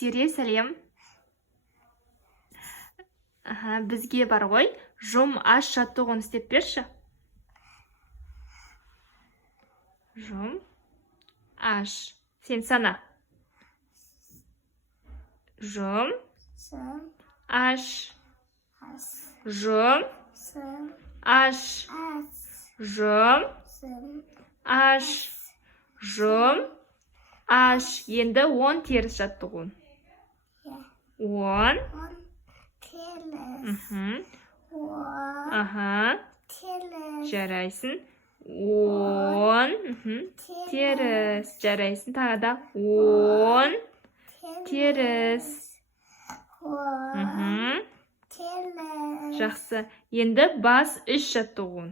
Зере, сәлем. Бізге бар ғой, жұм аш жаттығуын істеп берші. Жұм аш. Сен сана. Жұм аш. Жұм аш. Жұм аш. Жұм аш. Енді 10 теріс жаттығуын. 10 жарайсың. 10 теріс жарайсың. Тағы да 10 теріс. Жақсы. Енді бас 3 жаттығуын.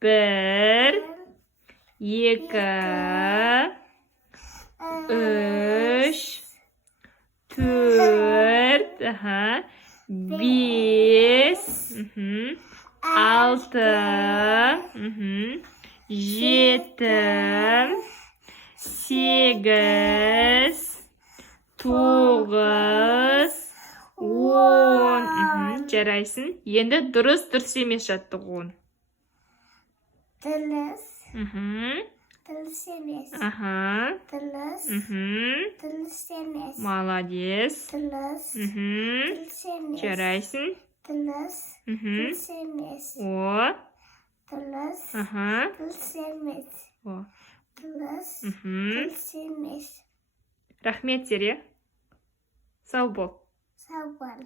1 2 3 4 5 6 7 8 9 10 жарайсың. Енді дұрыс емес жаттығуын. Дұрыс емес. Дұрыс емес. Молодец. Дұрыс емес. Жарайсың. Дұрыс емес. О. Дұрыс емес. Дұрыс емес. Рахмет, Зере. Сау бол. Сау бол.